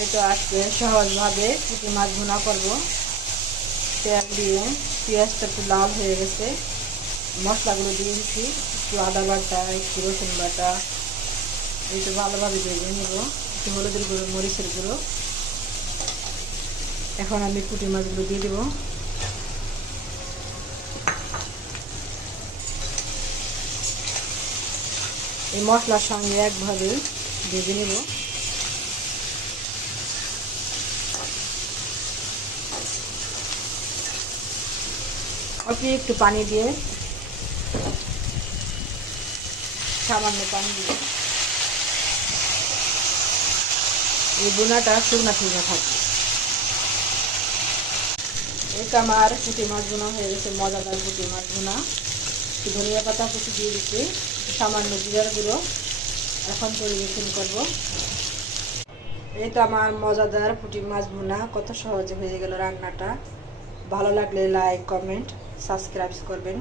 এই তো আজকে সহজভাবে পুঁটি মাছ ভুনা করবো। তেল দিয়ে পেঁয়াজটা একটু লাল হয়ে গেছে, মশলাগুলো দিয়ে দিচ্ছি, একটু আদা বাটা, একটু রসুন বাটা, একটু ভালোভাবে ভেজে নেব, একটু হলুদের গুঁড়ো, মরিচের গুঁড়ো। এখন আমি পুঁটি মাছগুলো দিয়ে দেবো। এই মশলার সঙ্গে একভাবে ভেজে নেব। অল্প একটু পানি দিয়ে, সামান্য পানি দিয়ে এই বোনাটা শুকনা শুকনা থাকবে। এটা আমার পুঁটি মাছ বোনা হয়ে গেছে, মজাদার পুঁটি মাছ বোনা। একটু ধনিয়া পাতা কুচি দিয়ে দিচ্ছি, সামান্য জিরার গুঁড়ো। এখন পরিবেশন করব। এই তো আমার মজাদার পুঁটি মাছ বোনা কত সহজে হয়ে গেল রান্নাটা। ভালো লাগলে লাইক, কমেন্ট, সাবস্ক্রাইব করবেন।